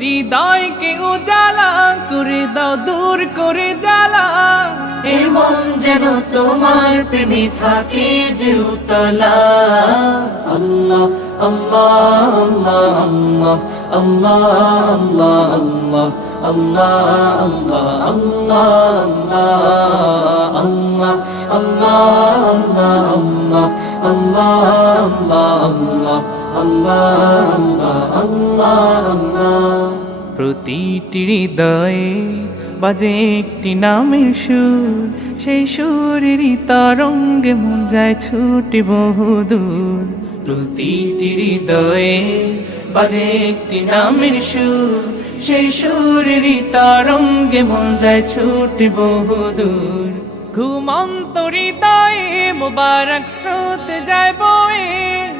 হৃদয়কে উজালা করে দাও দূর করে জ্বালা এমন যেন তোমার প্রেমে থাকে যে উতলা আল্লাহ আল্লাহ আল্লাহ আল্লাহ আল্লাহ আল্লাহ আল্লাহ আল্লাহ আল্লাহ আল্লাহ আল্লাহ আল্লাহ আল্লাহ আল্লাহ আল্লাহ প্রতিটি হৃদয়ে বাজে একটি নামের সুর। সেই সুরেরই তরঙ্গে মন যায় ছুটে বহুদূর। প্রতিটি হৃদয়ে বাজে একটি নামের সুর। সেই সুরেরই তরঙ্গে মন যায় ছুটে বহুদূর। ঘুমন্ত হৃদয়ে মোবারক স্রোত যায় বয়ে।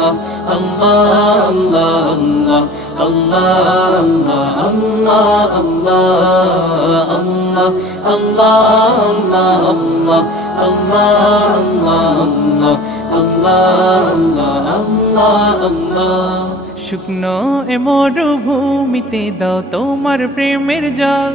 আল্লাহ আল্লাহ আল্লাহ আল্লাহ আল্লাহ আল্লাহ আল্লাহ আল্লাহ আল্লাহ আল্লাহ আল্লাহ শুকনো এ মরুভূমিতে দাও তোমার প্রেমের জল